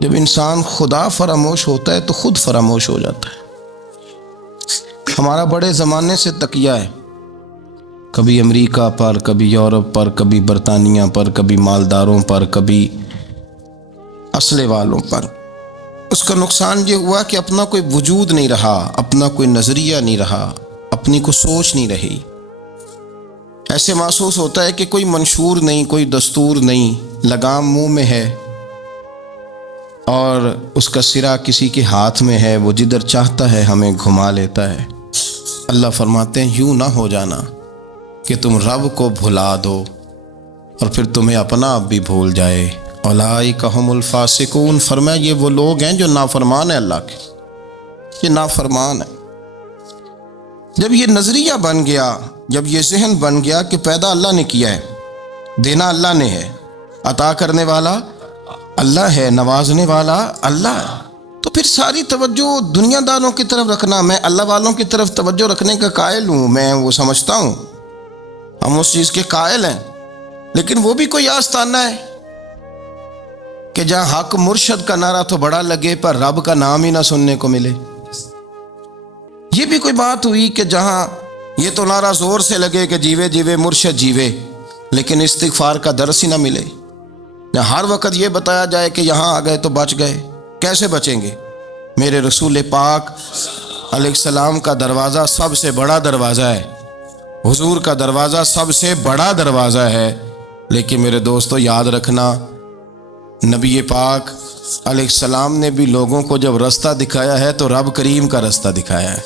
جب انسان خدا فراموش ہوتا ہے تو خود فراموش ہو جاتا ہے۔ ہمارا بڑے زمانے سے تکیہ ہے، کبھی امریکہ پر، کبھی یورپ پر، کبھی برطانیہ پر، کبھی مالداروں پر، کبھی اسلحے والوں پر۔ اس کا نقصان یہ ہوا کہ اپنا کوئی وجود نہیں رہا، اپنا کوئی نظریہ نہیں رہا، اپنی کوئی سوچ نہیں رہی۔ ایسے محسوس ہوتا ہے کہ کوئی منشور نہیں، کوئی دستور نہیں، لگام منہ میں ہے اور اس کا سرا کسی کے ہاتھ میں ہے، وہ جدھر چاہتا ہے ہمیں گھما لیتا ہے۔ اللہ فرماتے ہیں یوں نہ ہو جانا کہ تم رب کو بھلا دو اور پھر تمہیں اپنا آپ بھی بھول جائے۔ اولئک ھم الفاسقون، فرمایا یہ وہ لوگ ہیں جو نافرمان ہیں اللہ کے، یہ نافرمان ہے۔ جب یہ نظریہ بن گیا، جب یہ ذہن بن گیا کہ پیدا اللہ نے کیا ہے، دینا اللہ نے ہے، عطا کرنے والا اللہ ہے، نوازنے والا اللہ ہے، تو پھر ساری توجہ دنیا داروں کی طرف رکھنا، میں اللہ والوں کی طرف توجہ رکھنے کا قائل ہوں، میں وہ سمجھتا ہوں، ہم اس چیز کے قائل ہیں، لیکن وہ بھی کوئی آستانہ ہے کہ جہاں حق مرشد کا نعرہ تو بڑا لگے پر رب کا نام ہی نہ سننے کو ملے۔ یہ بھی کوئی بات ہوئی کہ جہاں یہ تو نعرہ زور سے لگے کہ جیوے جیوے مرشد جیوے، لیکن استغفار کا درس ہی نہ ملے۔ جہاں ہر وقت یہ بتایا جائے کہ یہاں آ گئے تو بچ گئے، کیسے بچیں گے؟ میرے رسول پاک علیہ السلام کا دروازہ سب سے بڑا دروازہ ہے، حضور کا دروازہ سب سے بڑا دروازہ ہے، لیکن میرے دوستو یاد رکھنا، نبی پاک علیہ السلام نے بھی لوگوں کو جب رستہ دکھایا ہے تو رب کریم کا رستہ دکھایا ہے،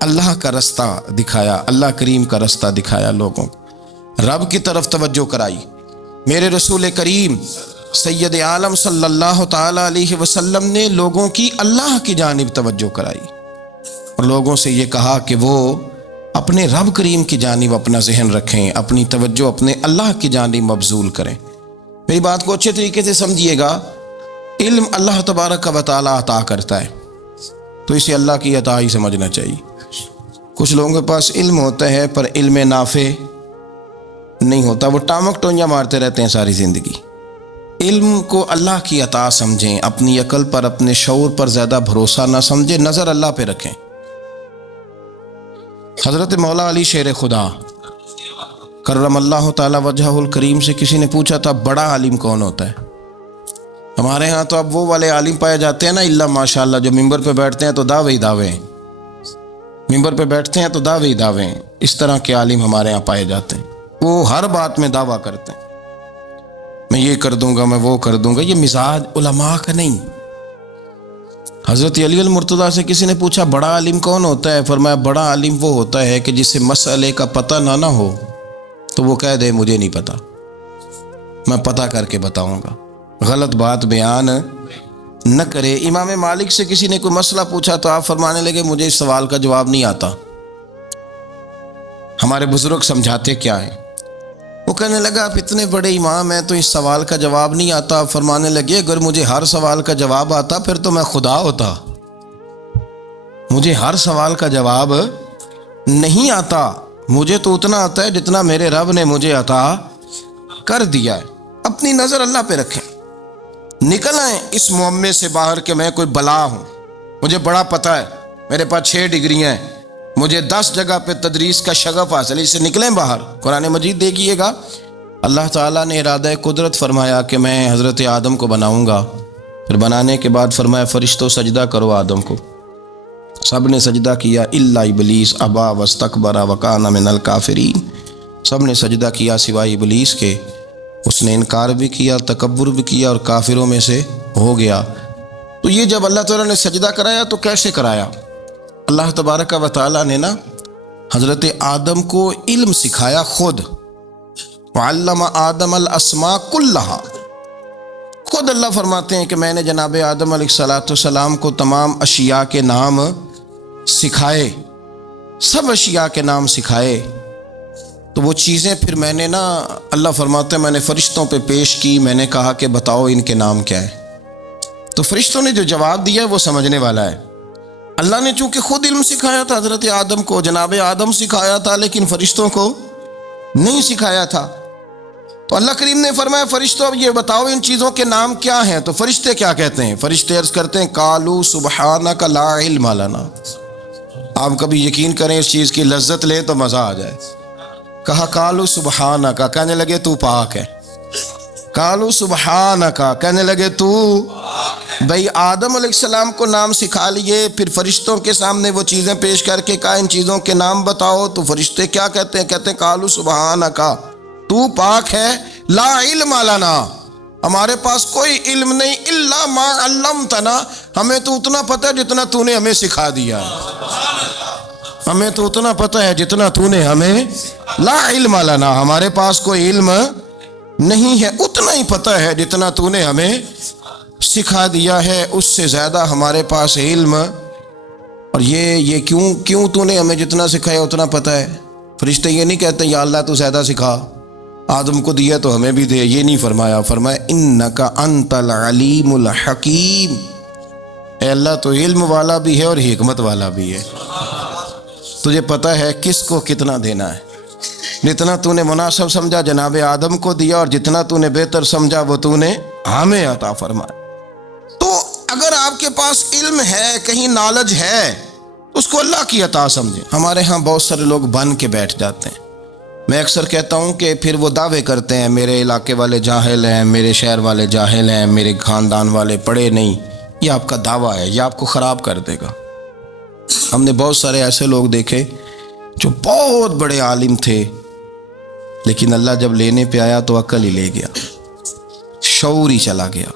اللہ کا رستہ دکھایا، اللہ کریم کا رستہ دکھایا، لوگوں رب کی طرف توجہ کرائی۔ میرے رسول کریم سید عالم صلی اللہ تعالی علیہ وسلم نے لوگوں کی اللہ کی جانب توجہ کرائی اور لوگوں سے یہ کہا کہ وہ اپنے رب کریم کی جانب اپنا ذہن رکھیں، اپنی توجہ اپنے اللہ کی جانب مبذول کریں۔ میری بات کو اچھے طریقے سے سمجھیے گا، علم اللہ تبارک و تعالی عطا کرتا ہے تو اسے اللہ کی عطا ہی سمجھنا چاہیے۔ کچھ لوگوں کے پاس علم ہوتا ہے پر علم نافع نہیں ہوتا، وہ ٹامک ٹونیاں مارتے رہتے ہیں ساری زندگی۔ علم کو اللہ کی عطا سمجھیں، اپنی عقل پر، اپنے شعور پر زیادہ بھروسہ نہ سمجھیں، نظر اللہ پہ رکھیں۔ حضرت مولا علی شیر خدا کرم اللہ تعالی وجہہ الکریم سے کسی نے پوچھا تھا بڑا عالم کون ہوتا ہے؟ ہمارے ہاں تو اب وہ والے عالم پائے جاتے ہیں نا، اللہ ماشاءاللہ، جو ممبر پہ بیٹھتے ہیں تو دعوے ہی دعوے ہیں، ممبر پہ بیٹھتے ہیں تو دعوے ہی دعوے ہیں، اس طرح کے عالم ہمارے ہاں پائے جاتے ہیں، وہ ہر بات میں دعویٰ کرتے ہیں، میں یہ کر دوں گا، میں وہ کر دوں گا۔ یہ مزاج علماء کا نہیں۔ حضرت علی المرتضیٰ سے کسی نے پوچھا بڑا عالم کون ہوتا ہے؟ فرمایا بڑا عالم وہ ہوتا ہے کہ جسے مسئلے کا پتہ نہ ہو تو وہ کہہ دے مجھے نہیں پتا، میں پتہ کر کے بتاؤں گا، غلط بات بیان نہ کرے۔ امام مالک سے کسی نے کوئی مسئلہ پوچھا تو آپ فرمانے لگے مجھے اس سوال کا جواب نہیں آتا، ہمارے بزرگ سمجھاتے کیا ہیں؟ وہ کہنے لگا آپ اتنے بڑے امام ہیں تو اس سوال کا جواب نہیں آتا۔ آپ فرمانے لگے اگر مجھے ہر سوال کا جواب آتا پھر تو میں خدا ہوتا، مجھے ہر سوال کا جواب نہیں آتا، مجھے تو اتنا آتا ہے جتنا میرے رب نے مجھے عطا کر دیا ہے۔ اپنی نظر اللہ پہ رکھیں، نکل آئیں اس معمے سے باہر کہ میں کوئی بلا ہوں، مجھے بڑا پتہ ہے، میرے پاس 6 ڈگریاں ہیں، مجھے 10 جگہ پہ تدریس کا شغف حاصل ہے، اس سے نکلیں باہر۔ قرآن مجید دیکھیے گا، اللہ تعالیٰ نے ارادہ قدرت فرمایا کہ میں حضرت آدم کو بناؤں گا، پھر بنانے کے بعد فرمایا فرشتوں سجدہ کرو آدم کو، سب نے سجدہ کیا الا ابلیس ابا واستکبر وکان من الکافرین، سب نے سجدہ کیا سوائے ابلیس کے، اس نے انکار بھی کیا، تکبر بھی کیا اور کافروں میں سے ہو گیا۔ تو یہ جب اللہ تعالیٰ نے سجدہ کرایا تو کیسے کرایا؟ اللہ تبارک و تعالیٰ نے نا حضرت آدم کو علم سکھایا خود، وعلم آدم الاسماء کلہا، خود اللہ فرماتے ہیں کہ میں نے جناب آدم علیہ السلام کو تمام اشیاء کے نام سکھائے، سب اشیاء کے نام سکھائے۔ تو وہ چیزیں پھر میں نے نا، اللہ فرماتے ہیں میں نے فرشتوں پہ پیش کی، میں نے کہا کہ بتاؤ ان کے نام کیا ہے، تو فرشتوں نے جو جواب دیا ہے وہ سمجھنے والا ہے۔ اللہ نے چونکہ خود علم سکھایا تھا حضرت آدم کو، جناب آدم سکھایا تھا، لیکن فرشتوں کو نہیں سکھایا تھا۔ تو اللہ کریم نے فرمایا فرشتوں اب یہ بتاؤ ان چیزوں کے نام کیا ہیں؟ تو فرشتے کیا کہتے ہیں؟ فرشتے عرض کرتے ہیں قالوا سبحانک لا علم لنا۔ آپ کبھی یقین کریں اس چیز کی لذت لیں تو مزہ آ جائے۔ کہا قالوا سبحانک، کہنے لگے تو پاک ہے۔ قالوا سبحانک، کہنے لگے تو، بھئی آدم علیہ السلام کو نام سکھا لیے، پھر فرشتوں کے سامنے وہ چیزیں پیش کر کے کہا ان چیزوں کے نام بتاؤ، تو فرشتے کیا کہتے ہیں؟ کہتے ہیں قالوا سبحانک، تو پاک ہے، لا علم لنا، ہمارے پاس کوئی علم نہیں، الا ما علمتنا، ہمیں تو اتنا پتہ ہے جتنا تو نے ہمیں سکھا دیا ہے، ہمیں تو اتنا پتہ ہے جتنا تو نے ہمیں، لا علم لنا، ہمارے پاس کوئی علم نہیں ہے، اتنا ہی پتہ ہے جتنا تو نے ہمیں سکھا دیا ہے، اس سے زیادہ ہمارے پاس علم۔ اور یہ کیوں تو نے ہمیں جتنا سکھایا اتنا پتہ ہے؟ فرشتے یہ نہیں کہتے یا اللہ تو زیادہ سکھا، آدم کو دیا تو ہمیں بھی دے، یہ نہیں فرمایا، فرمایا انکا انت العلیم الحکیم، اے اللہ تو علم والا بھی ہے اور حکمت والا بھی ہے، تجھے پتہ ہے کس کو کتنا دینا ہے، جتنا تو نے مناسب سمجھا جناب آدم کو دیا، اور جتنا تو نے بہتر سمجھا وہ تو نے ہمیں عطا فرمایا۔ تو اگر آپ کے پاس علم ہے، کہیں نالج ہے، اس کو اللہ کی عطا سمجھیں۔ ہمارے ہاں بہت سارے لوگ بن کے بیٹھ جاتے ہیں، میں اکثر کہتا ہوں کہ پھر وہ دعوے کرتے ہیں میرے علاقے والے جاہل ہیں، میرے شہر والے جاہل ہیں، میرے خاندان والے پڑھے نہیں، یہ آپ کا دعویٰ ہے، یہ آپ کو خراب کر دے گا۔ ہم نے بہت سارے ایسے لوگ دیکھے جو بہت بڑے عالم تھے، لیکن اللہ جب لینے پہ آیا تو عقل ہی لے گیا، شعور ہی چلا گیا،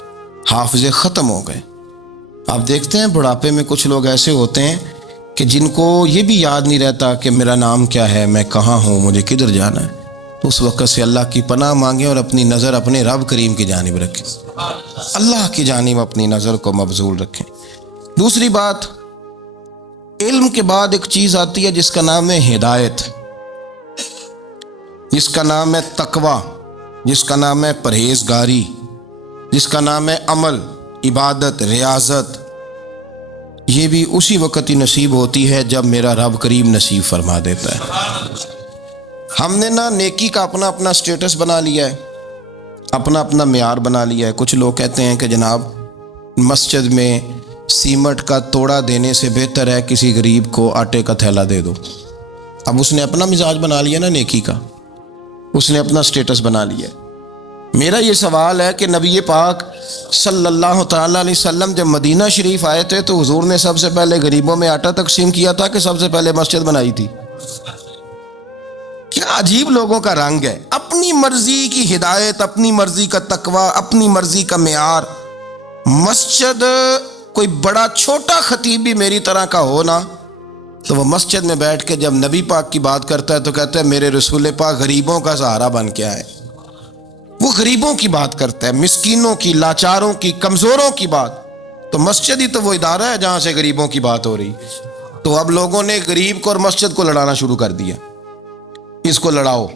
حافظے ختم ہو گئے۔ آپ دیکھتے ہیں بڑھاپے میں کچھ لوگ ایسے ہوتے ہیں کہ جن کو یہ بھی یاد نہیں رہتا کہ میرا نام کیا ہے، میں کہاں ہوں، مجھے کدھر جانا ہے۔ تو اس وقت سے اللہ کی پناہ مانگیں اور اپنی نظر اپنے رب کریم کی جانب رکھیں، اللہ کی جانب اپنی نظر کو مبذول رکھیں۔ دوسری بات، علم کے بعد ایک چیز آتی ہے جس کا نام ہے ہدایت، جس کا نام ہے تقویٰ، جس کا نام ہے پرہیزگاری، جس کا نام ہے عمل، عبادت، ریاضت۔ یہ بھی اسی وقت ہی نصیب ہوتی ہے جب میرا رب کریم نصیب فرما دیتا ہے۔ ہم نے نا نیکی کا اپنا اپنا سٹیٹس بنا لیا ہے، اپنا اپنا معیار بنا لیا ہے۔ کچھ لوگ کہتے ہیں کہ جناب مسجد میں سیمٹ کا توڑا دینے سے بہتر ہے کسی غریب کو آٹے کا تھیلا دے دو۔ اب اس نے اپنا مزاج بنا لیا نا نیکی کا، اس نے اپنا سٹیٹس بنا لیا۔ میرا یہ سوال ہے کہ نبی پاک صلی اللہ تعالیٰ علیہ وسلم جب مدینہ شریف آئے تھے تو حضور نے سب سے پہلے غریبوں میں آٹا تقسیم کیا تھا کہ سب سے پہلے مسجد بنائی تھی؟ کیا عجیب لوگوں کا رنگ ہے، اپنی مرضی کی ہدایت، اپنی مرضی کا تقویٰ، اپنی مرضی کا معیار۔ مسجد کوئی بڑا چھوٹا خطیب بھی میری طرح کا ہو نا، تو وہ مسجد میں بیٹھ کے جب نبی پاک کی بات کرتا ہے تو کہتا ہے میرے رسول پاک غریبوں کا سہارا بن کے آئے۔ وہ غریبوں کی بات کرتا ہے، مسکینوں کی، لاچاروں کی، کمزوروں کی بات۔ تو مسجد ہی تو وہ ادارہ ہے جہاں سے غریبوں کی بات ہو رہی۔ تو اب لوگوں نے غریب کو اور مسجد کو لڑانا شروع کر دیا، اس کو لڑاؤ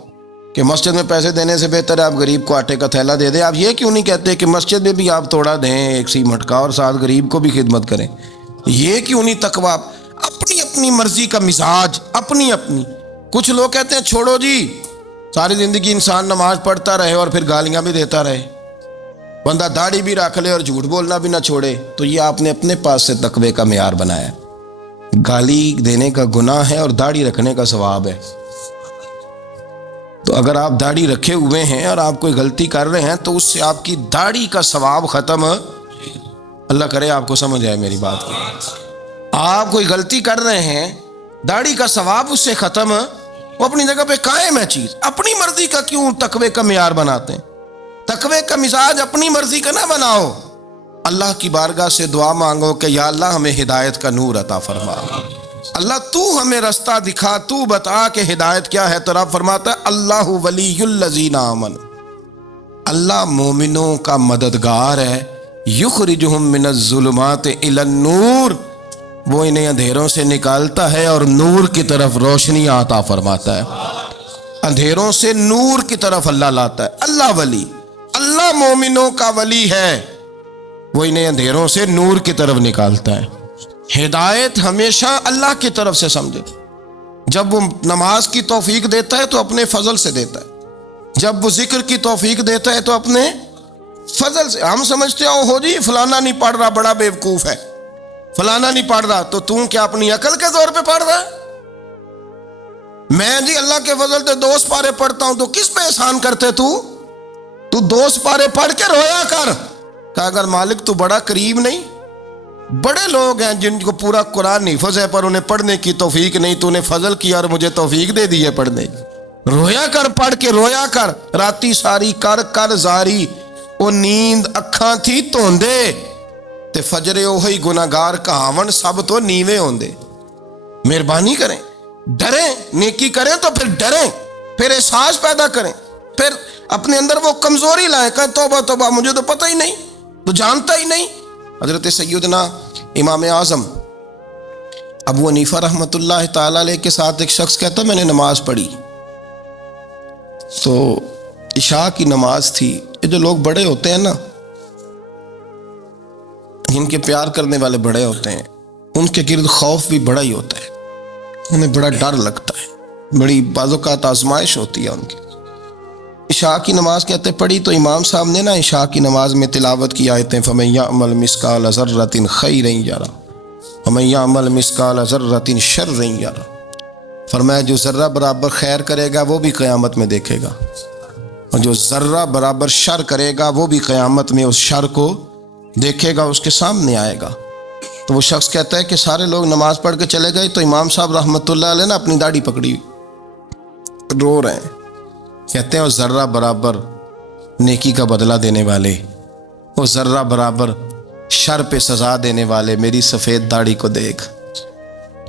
کہ مسجد میں پیسے دینے سے بہتر ہے آپ غریب کو آٹے کا تھیلا دے دیں۔ آپ یہ کیوں نہیں کہتے کہ مسجد میں بھی آپ توڑا دیں ایک سیمٹ کا اور ساتھ غریب کو بھی خدمت کریں؟ یہ کیوں نہیں تقویٰ؟ اپنی اپنی مرضی کا مزاج، اپنی اپنی۔ کچھ لوگ کہتے ہیں چھوڑو جی، ساری زندگی انسان نماز پڑھتا رہے اور پھر گالیاں بھی دیتا رہے، بندہ داڑھی بھی رکھ لے اور جھوٹ بولنا بھی نہ چھوڑے۔ تو یہ آپ نے اپنے پاس سے تقوی کا معیار بنایا۔ گالی دینے کا گناہ ہے اور داڑھی رکھنے کا ثواب ہے۔ تو اگر آپ داڑھی رکھے ہوئے ہیں اور آپ کوئی غلطی کر رہے ہیں تو اس سے آپ کی داڑھی کا ثواب ختم، اللہ کرے آپ کو سمجھ آئے میری بات کو۔ آپ کوئی غلطی کر رہے ہیں، داڑھی کا ثواب اس سے ختم، وہ اپنی جگہ پہ قائم ہے چیز۔ اپنی مرضی کا کیوں تقوی کا معیار بناتے ہیں؟ تقوی کا مزاج اپنی مرضی کا نہ بناؤ، اللہ کی بارگاہ سے دعا مانگو کہ یا اللہ ہمیں ہدایت کا نور عطا فرما، اللہ تو ہمیں رستہ دکھا، تو بتا کہ ہدایت کیا ہے۔ تو رب فرماتا ہے اللہ ولی الذین آمنوا، اللہ مومنوں کا مددگار ہے، یخرجہم من الظلمات الی النور، وہ انہیں اندھیروں سے نکالتا ہے اور نور کی طرف روشنی عطا فرماتا ہے۔ اندھیروں سے نور کی طرف اللہ لاتا ہے۔ اللہ ولی، اللہ مومنوں کا ولی ہے، وہ انہیں اندھیروں سے نور کی طرف نکالتا ہے۔ ہدایت ہمیشہ اللہ کی طرف سے سمجھے۔ جب وہ نماز کی توفیق دیتا ہے تو اپنے فضل سے دیتا ہے، جب وہ ذکر کی توفیق دیتا ہے تو اپنے فضل سے. ہم سمجھتے ہو جی فلانا نہیں پڑھ رہا بڑا بیوقوف ہے, فلانا نہیں پڑھ رہا, تو کیا اپنی عقل کے زور پہ پڑھ رہا ہے؟ میں جی اللہ کے فضل سے 2 پارے پڑھتا ہوں, تو کس پہ احسان کرتے تو 2 پارے پڑھ کے رویا کر. کہ اگر مالک تو بڑا قریب نہیں, بڑے لوگ ہیں جن کو پورا قرآن حفظ ہے پر انہیں پڑھنے کی توفیق نہیں, تو انہیں فضل کیا اور مجھے توفیق دے دی ہے پڑھنے کی. رویا کر, پڑھ کے رویا کر. راتی ساری کر کر زاری, وہ نیند اکھاں تھی توندے, تے فجرے اوہی گناہگار کہاون سب تو نیوے ہوندے. مہربانی کریں, ڈریں, نیکی کریں تو پھر ڈریں, پھر احساس پیدا کریں, پھر اپنے اندر وہ کمزوری لائیں کہ توبہ توبہ مجھے تو پتہ ہی نہیں, تو جانتا ہی نہیں. حضرت سیدنا امام اعظم ابو حنیفہ رحمۃ اللہ تعالی علیہ کے ساتھ ایک شخص کہتا میں نے نماز پڑھی, تو عشاء کی نماز تھی. یہ جو لوگ بڑے ہوتے ہیں نا, جن کے پیار کرنے والے بڑے ہوتے ہیں, ان کے گرد خوف بھی بڑا ہی ہوتا ہے, انہیں بڑا ڈر لگتا ہے, بڑی بعض اوقات آزمائش ہوتی ہے ان کی. عشاء کی نماز کہتے پڑھی, تو امام صاحب نے نا عشاء کی نماز میں تلاوت کی آیتیں فَمَن يَعْمَلْ مِثْقَالَ ذَرَّةٍ خَيْرًا يَرَهُ وَمَن يَعْمَلْ مِثْقَالَ ذَرَّةٍ شَرًّا يَرَهُ. فرمایا جو ذرہ برابر خیر کرے گا وہ بھی قیامت میں دیکھے گا, اور جو ذرہ برابر شر کرے گا وہ بھی قیامت میں اس شر کو دیکھے گا, اس کے سامنے آئے گا. تو وہ شخص کہتا ہے کہ سارے لوگ نماز پڑھ کے چلے گئے, تو امام صاحب رحمۃ اللہ علیہ نے اپنی داڑھی پکڑی, رو رہے ہیں. کہتے ہیں وہ ذرہ برابر نیکی کا بدلہ دینے والے, وہ ذرہ برابر شر پہ سزا دینے والے میری سفید داڑھی کو دیکھ.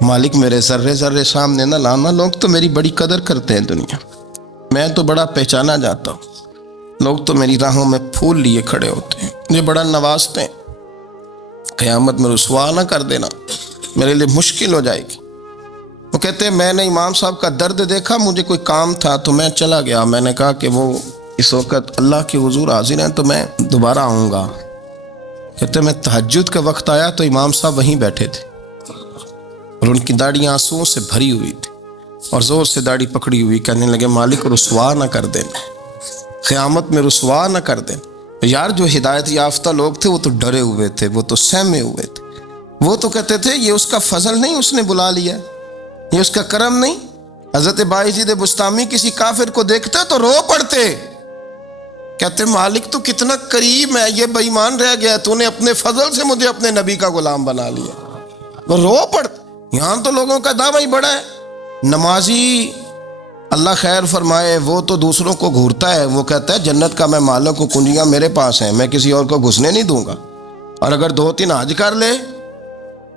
مالک میرے ذرے ذرے سامنے نہ لانا, لوگ تو میری بڑی قدر کرتے ہیں دنیا, میں تو بڑا پہچانا جاتا ہوں, لوگ تو میری راہوں میں پھول لیے کھڑے ہوتے ہیں, مجھے بڑا نوازتے ہیں. قیامت میں رسوا نہ کر دینا, میرے لیے مشکل ہو جائے گی. وہ کہتے ہیں میں نے امام صاحب کا درد دیکھا, مجھے کوئی کام تھا تو میں چلا گیا. میں نے کہا کہ وہ اس وقت اللہ کے حضور حاضر ہیں تو میں دوبارہ آؤں گا. کہتے ہیں میں تہجد کا وقت آیا تو امام صاحب وہیں بیٹھے تھے, اور ان کی داڑھی آنسوؤں سے بھری ہوئی تھی, اور زور سے داڑھی پکڑی ہوئی. کہنے لگے مالک رسوا نہ کر دینا, قیامت میں رسوا نہ کر دینا. یار جو ہدایت یافتہ لوگ تھے وہ تو ڈرے ہوئے تھے, وہ تو سہمے ہوئے تھے, وہ تو کہتے تھے یہ اس کا فضل نہیں, اس نے بلا لیا, یہ اس کا کرم نہیں. حضرت باعزید بستامی کسی کافر کو دیکھتے تو رو پڑتے, کہتے مالک تو کتنا قریب ہے, یہ بے ایمان رہ گیا, تو نے اپنے فضل سے مجھے اپنے نبی کا غلام بنا لیا. وہ رو پڑتے. یہاں تو لوگوں کا دعویٰ ہی بڑا ہے. نمازی اللہ خیر فرمائے وہ تو دوسروں کو گھورتا ہے, وہ کہتا ہے جنت کا میں مالک ہوں, کنجیاں میرے پاس ہیں, میں کسی اور کو گھسنے نہیں دوں گا. اور اگر 2-3 حج کر لے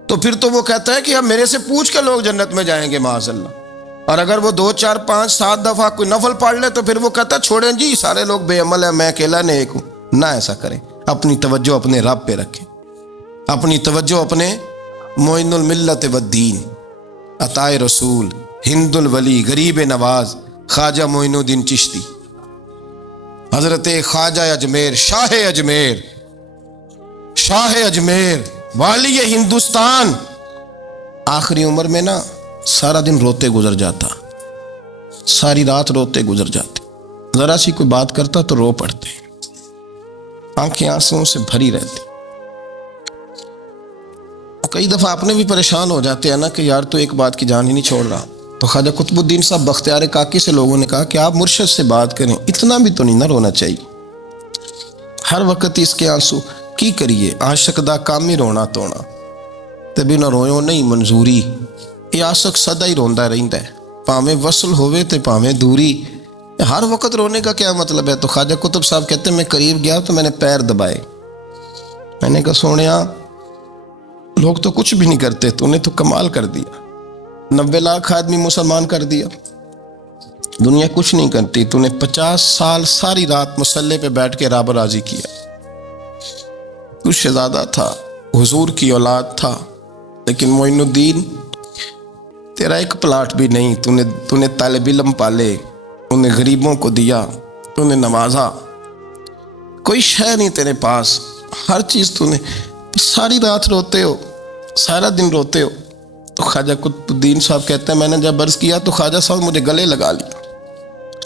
تو پھر تو وہ کہتا ہے کہ اب میرے سے پوچھ کے لوگ جنت میں جائیں گے معاذ اللہ. اور اگر وہ 2 4 5 7 دفعہ کوئی نفل پڑھ لے تو پھر وہ کہتا ہے چھوڑیں جی سارے لوگ بے عمل ہیں, میں اکیلا نیک ہوں. نہ ایسا کریں, اپنی توجہ اپنے رب پہ رکھیں, اپنی توجہ اپنے معین الملت والدین, عطائے رسول, ہند الولی, غریب نواز, خواجہ معین الدین چشتی, حضرت خواجہ اجمیر, شاہ اجمیر, والی ہندوستان. آخری عمر میں نا سارا دن روتے گزر جاتا, ساری رات روتے گزر جاتے, ذرا سی کوئی بات کرتا تو رو پڑتے, آنکھیں آنسوؤں سے بھری رہتی. کئی دفعہ اپنے بھی پریشان ہو جاتے ہیں نا کہ یار تو ایک بات کی جان ہی نہیں چھوڑ رہا. تو خواجہ قطب الدین صاحب بختیار کاکی سے لوگوں نے کہا کہ آپ مرشد سے بات کریں, اتنا بھی تو نہیں نہ رونا چاہیے, ہر وقت اس کے آنسو کی کریے. عاشق دا کام ہی رونا تونا, تبھی نہ رویو نہیں منظوری. یہ عاشق سدا ہی روندا رہندا ہے, پاویں وصل ہوئے تے پاویں دوری. ہر وقت رونے کا کیا مطلب ہے؟ تو خواجہ قطب صاحب کہتے ہیں میں قریب گیا تو میں نے پیر دبائے, میں نے کہا سونیا لوگ تو کچھ بھی نہیں کرتے, تو نے تو کمال کر دیا, 90 لاکھ آدمی مسلمان کر دیا, دنیا کچھ نہیں کرتی, تو نے 50 سال ساری رات مصلے پہ بیٹھ کے رب راضی کیا. تو شہزادہ تھا, حضور کی اولاد تھا, لیکن معین الدین تیرا ایک پلاٹ بھی نہیں, تو نے طالب علم پالے, انہیں غریبوں کو دیا, تو نے نوازا, کوئی شے نہیں تیرے پاس, ہر چیز تو نے, ساری رات روتے ہو, سارا دن روتے ہو. تو خواجہ قطب الدین صاحب کہتے ہیں میں نے جب عرض کیا تو خواجہ صاحب مجھے گلے لگا لیا,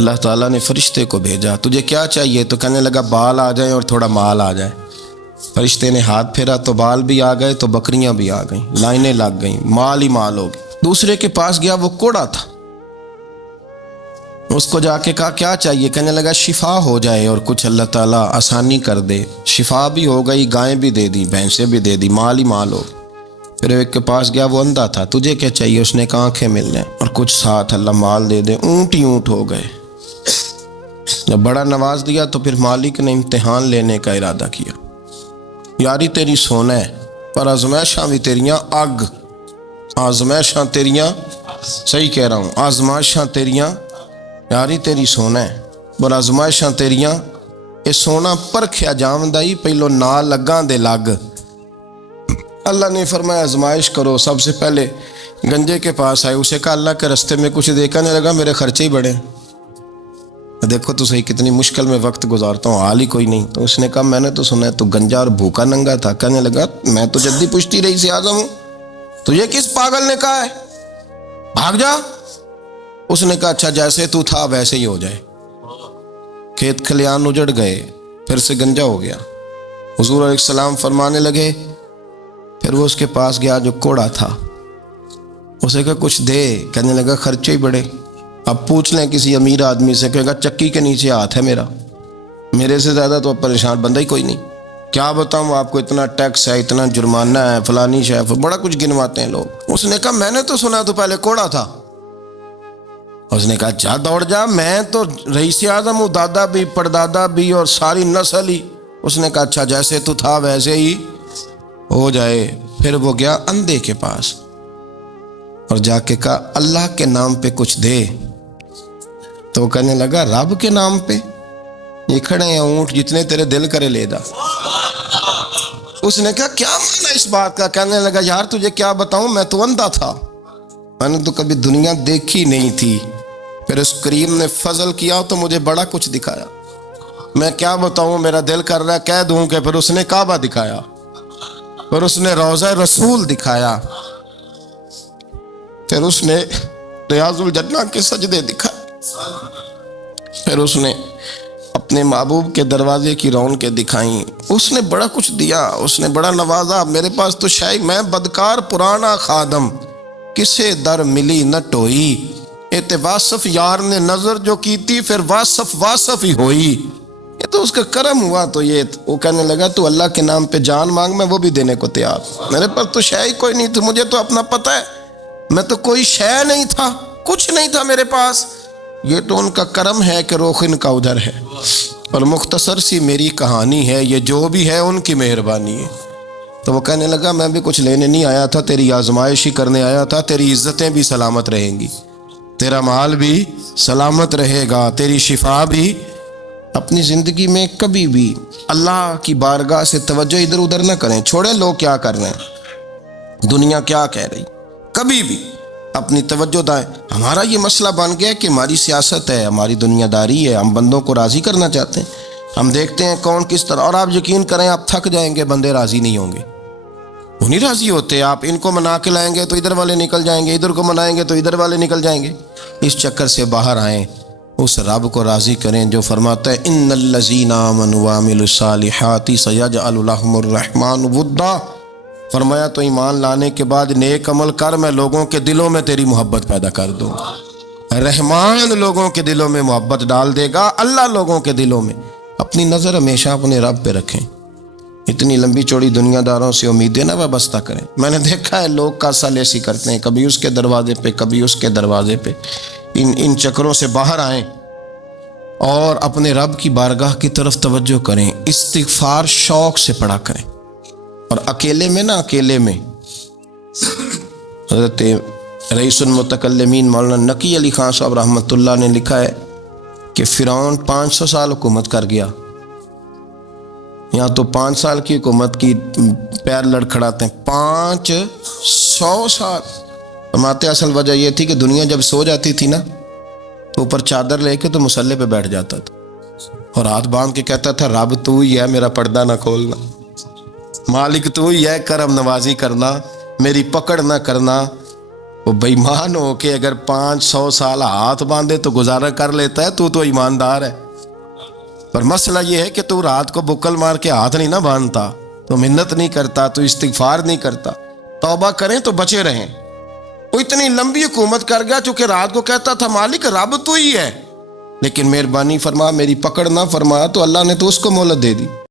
اللہ تعالیٰ نے فرشتے کو بھیجا، تجھے کیا چاہیے؟ تو کہنے لگا بال آ جائیں اور تھوڑا مال آ جائے۔ فرشتے نے ہاتھ پھیرا تو بال بھی آ گئے، تو بکریاں بھی آ گئیں، لائنیں لگ گئیں، مال ہی مال ہو گئی۔ دوسرے کے پاس گیا، وہ کوڑا تھا، اس کو جا کے کہا کیا چاہیے؟ کہنے لگا شفا ہو جائے اور کچھ اللہ تعالیٰ آسانی کر دے۔ شفا بھی ہو گئی، گائیں بھی دے دی، بھینسیں بھی دے دی، مال ہی مال ہو۔ پھر ایک کے پاس گیا، وہ اندھا تھا، تجھے کیا چاہیے؟ اس نے کہا آنکھیں مل جائیں اور کچھ ساتھ اللہ مال دے دے۔ اونٹ ہی اونٹ ہو گئے۔ جب بڑا نواز دیا تو پھر مالک نے امتحان لینے کا ارادہ کیا۔ یاری تیری سونا ہے پر آزمائشاں بھی تیریاں اگ، آزمائشاں تیریاں، صحیح کہہ رہا ہوں، آزمائشاں تیریاں، یاری تیری سونا ہے پر آزمائشاں تیریاں، یہ سونا پرکھیا جامدائی پہلو نال لگاں دے لگ۔ اللہ نے فرمایا آزمائش کرو۔ سب سے پہلے گنجے کے پاس آئے، اسے کہا اللہ کے رستے میں کچھ دیکھنے لگا، میرے خرچے ہی بڑے، دیکھو تو صحیح کتنی مشکل میں وقت گزارتا ہوں، حال ہی کوئی نہیں۔ تو اس نے کہا میں نے تو سنا ہے تو گنجا اور بھوکا ننگا تھا۔ کہنے لگا میں تو جدی پشتی رئیس اعظم ہوں، تجھے کس پاگل نے کہا ہے بھاگ جا؟ اس نے کہا اچھا جیسے تو تھا ویسے ہی ہو جائے۔ کھیت کھلیان اجڑ گئے، پھر سے گنجا ہو گیا۔ حضور علیہ السلام فرمانے لگے، پھر وہ اس کے پاس گیا جو کوڑا تھا، اسے کہا کچھ دے، کہنے لگا خرچے ہی بڑے۔ اب پوچھ لیں کسی امیر آدمی سے، کہے گا چکی کے نیچے ہاتھ ہے میرا، میرے سے زیادہ تو اب پریشان بندہ ہی کوئی نہیں، کیا بتاؤں آپ کو، اتنا ٹیکس ہے، اتنا جرمانہ ہے، فلانی شے، بڑا کچھ گنواتے ہیں لوگ۔ اس نے کہا میں نے تو سنا تو پہلے کوڑا تھا۔ اس نے کہا جا دوڑ جا، میں تو رئیس اعظم ہوں، دادا بھی پردادا بھی اور ساری نسل ہی۔ اس نے کہا اچھا جیسے تو تھا ویسے ہی ہو جائے۔ پھر وہ گیا اندھے کے پاس اور جا کے کہا اللہ کے نام پہ کچھ دے۔ تو کہنے لگا رب کے نام پہ؟ یہ کھڑے ہیں اونٹ، جتنے تیرے دل کرے لے دا۔ اس نے کہا کیا معنی اس بات کا؟ کہنے لگا یار تجھے کیا بتاؤں، میں تو اندھا تھا، میں نے تو کبھی دنیا دیکھی نہیں تھی، پھر اس کریم نے فضل کیا تو مجھے بڑا کچھ دکھایا، میں کیا بتاؤں، میرا دل کر رہا ہے کہہ دوں کہ پھر اس نے کعبہ دکھایا، پھر اس نے روضہ رسول دکھایا، پھر اس نے ریاض الجنہ کے سجدے دکھائے، پھر اس نے اپنے محبوب کے دروازے کی رونقیں دکھائیں۔ اس نے بڑا کچھ دیا، اس نے بڑا نوازا۔ میرے پاس تو شاید میں بدکار پرانا خادم، کسے در ملی نہ ٹوئی، اے واصف یار نے نظر جو کی تھی، پھر واصف ہی ہوئی۔ یہ تو اس کا کرم ہوا۔ تو یہ وہ کہنے لگا تو اللہ کے نام پہ جان مانگ، میں وہ بھی دینے کو تیار، میرے پاس تو شے ہی کوئی نہیں تھی، مجھے تو اپنا پتہ ہے، میں تو کوئی شے نہیں تھا، کچھ نہیں تھا میرے پاس، یہ تو ان کا کرم ہے کہ رخ ان کا ادھر ہے، اور مختصر سی میری کہانی ہے، یہ جو بھی ہے ان کی مہربانی ہے۔ تو وہ کہنے لگا میں بھی کچھ لینے نہیں آیا تھا، تیری آزمائش ہی کرنے آیا تھا، تیری عزتیں بھی سلامت رہیں گی، تیرا مال بھی سلامت رہے گا، تیری شفا بھی۔ اپنی زندگی میں کبھی بھی اللہ کی بارگاہ سے توجہ ادھر ادھر نہ کریں، چھوڑیں لوگ کیا کر رہے ہیں، دنیا کیا کہہ رہی، کبھی بھی اپنی توجہ دائیں۔ ہمارا یہ مسئلہ بن گیا کہ ہماری سیاست ہے، ہماری دنیا داری ہے، ہم بندوں کو راضی کرنا چاہتے ہیں، ہم دیکھتے ہیں کون کس طرح، اور آپ یقین کریں آپ تھک جائیں گے، بندے راضی نہیں ہوں گے، وہ نہیں راضی ہوتے۔ آپ ان کو منا کے لائیں گے تو ادھر والے نکل جائیں گے، ادھر کو منائیں گے تو ادھر والے نکل جائیں گے۔ اس چکر سے باہر آئیں، اس رب کو راضی کریں جو فرماتا ہے ان الذین آمنوا وعملوا الصالحات سیجعل لهم الرحمن ودا۔ فرمایا تو ایمان لانے کے بعد نیک عمل کر، میں لوگوں کے دلوں میں تیری محبت پیدا کر دوں گا۔ رحمان لوگوں کے دلوں میں محبت ڈال دے گا، اللہ لوگوں کے دلوں میں۔ اپنی نظر ہمیشہ اپنے رب پہ رکھیں، اتنی لمبی چوڑی دنیا داروں سے امیدیں نہ وابستہ کریں۔ میں نے دیکھا ہے لوگ کا سال ایسی کرتے ہیں، کبھی اس کے دروازے پہ کبھی اس کے دروازے پہ۔ ان چکروں سے باہر آئیں اور اپنے رب کی بارگاہ کی طرف توجہ کریں، استغفار شوق سے پڑھا کریں، اور اکیلے میں نہ، اکیلے میں حضرت رئیس المتکلمین مولانا نقی علی خان صاحب رحمۃ اللہ نے لکھا ہے کہ فرعون 500 سال حکومت کر گیا، یہاں تو 5 سال کی حکومت کی پیر لڑکھڑاتے ہیں، 500 سال۔ فرماتے اصل وجہ یہ تھی کہ دنیا جب سو جاتی تھی نا تو اوپر چادر لے کے تو مصلے پہ بیٹھ جاتا تھا اور ہاتھ باندھ کے کہتا تھا رب تو ہی ہے، میرا پردہ نہ کھولنا، مالک تو ہی ہے، کرم نوازی کرنا، میری پکڑ نہ کرنا، وہ بےمان ہو کے اگر 500 سال ہاتھ باندھے تو گزارا کر لیتا ہے، تو ایماندار ہے۔ پر مسئلہ یہ ہے کہ تو رات کو بکل مار کے ہاتھ نہیں نہ باندھتا، تو منت نہیں کرتا، تو استغفار نہیں کرتا۔ توبہ کریں تو بچے رہیں۔ وہ اتنی لمبی حکومت کر گیا چونکہ رات کو کہتا تھا مالک رب تو ہی ہے، لیکن مہربانی فرما، میری پکڑ نہ فرما، تو اللہ نے تو اس کو مہلت دے دی۔